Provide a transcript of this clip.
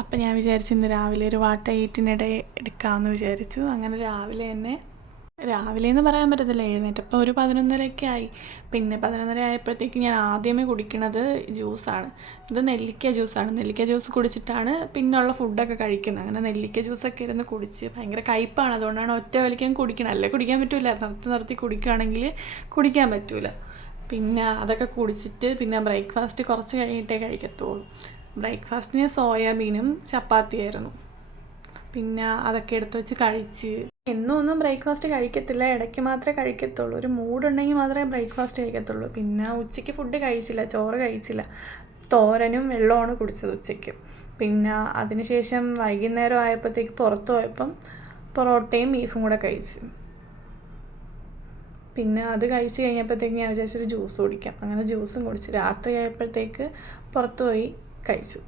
അപ്പം ഞാൻ വിചാരിച്ചു ഇന്ന് രാവിലെ ഒരു വാട്ട ഈറ്റിനിടെ എടുക്കാമെന്ന് വിചാരിച്ചു. അങ്ങനെ രാവിലെ എന്ന് പറയാൻ പറ്റത്തില്ല, എഴുന്നേറ്റപ്പോൾ ഒരു 11:30 ആയി. പിന്നെ 11:30 ആയപ്പോഴത്തേക്ക് ഞാൻ ആദ്യമേ കുടിക്കണത് ജ്യൂസാണ്. ഇത് നെല്ലിക്ക ജ്യൂസാണ്. നെല്ലിക്ക ജ്യൂസ് കുടിച്ചിട്ടാണ് പിന്നെയുള്ള ഫുഡൊക്കെ കഴിക്കുന്നത്. അങ്ങനെ നെല്ലിക്ക ജ്യൂസൊക്കെ ഇരുന്ന് കുടിച്ച് ഭയങ്കര കയ്പ്പാണ്, അതുകൊണ്ടാണ് ഒറ്റ വലിക്കാൻ കുടിക്കണം. അല്ലേ കുടിക്കാൻ പറ്റില്ല, നിർത്തി കുടിക്കുകയാണെങ്കിൽ കുടിക്കാൻ പറ്റില്ല. പിന്നെ അതൊക്കെ കുടിച്ചിട്ട് പിന്നെ ബ്രേക്ക്ഫാസ്റ്റ് കുറച്ച് കഴിഞ്ഞിട്ടേ കഴിക്കത്തുള്ളൂ. ബ്രേക്ക്ഫാസ്റ്റിന് സോയാബീനും ചപ്പാത്തിയായിരുന്നു. പിന്നെ അതൊക്കെ എടുത്ത് വെച്ച് കഴിച്ച്. എന്നും ഒന്നും ബ്രേക്ക്ഫാസ്റ്റ് കഴിക്കത്തില്ല, ഇടയ്ക്ക് മാത്രമേ കഴിക്കത്തുള്ളൂ. ഒരു മൂഡുണ്ടെങ്കിൽ മാത്രമേ ബ്രേക്ക്ഫാസ്റ്റ് കഴിക്കത്തുള്ളൂ. പിന്നെ ഉച്ചയ്ക്ക് ഫുഡ് കഴിച്ചില്ല, ചോറ് കഴിച്ചില്ല. തോരനും വെള്ളമാണ് കുടിച്ചത് ഉച്ചയ്ക്ക്. പിന്നെ അതിനുശേഷം വൈകുന്നേരം ആയപ്പോഴത്തേക്ക് പുറത്ത് പോയപ്പം പൊറോട്ടയും ബീഫും കൂടെ കഴിച്ച്. പിന്നെ അത് കഴിച്ച് കഴിഞ്ഞപ്പോഴത്തേക്ക് ഞാൻ വിചാരിച്ചൊരു ജ്യൂസ് കുടിക്കാം. അങ്ങനെ ജ്യൂസും കുടിച്ച് രാത്രി ആയപ്പോഴത്തേക്ക് പുറത്ത് പോയി കഴിച്ചു.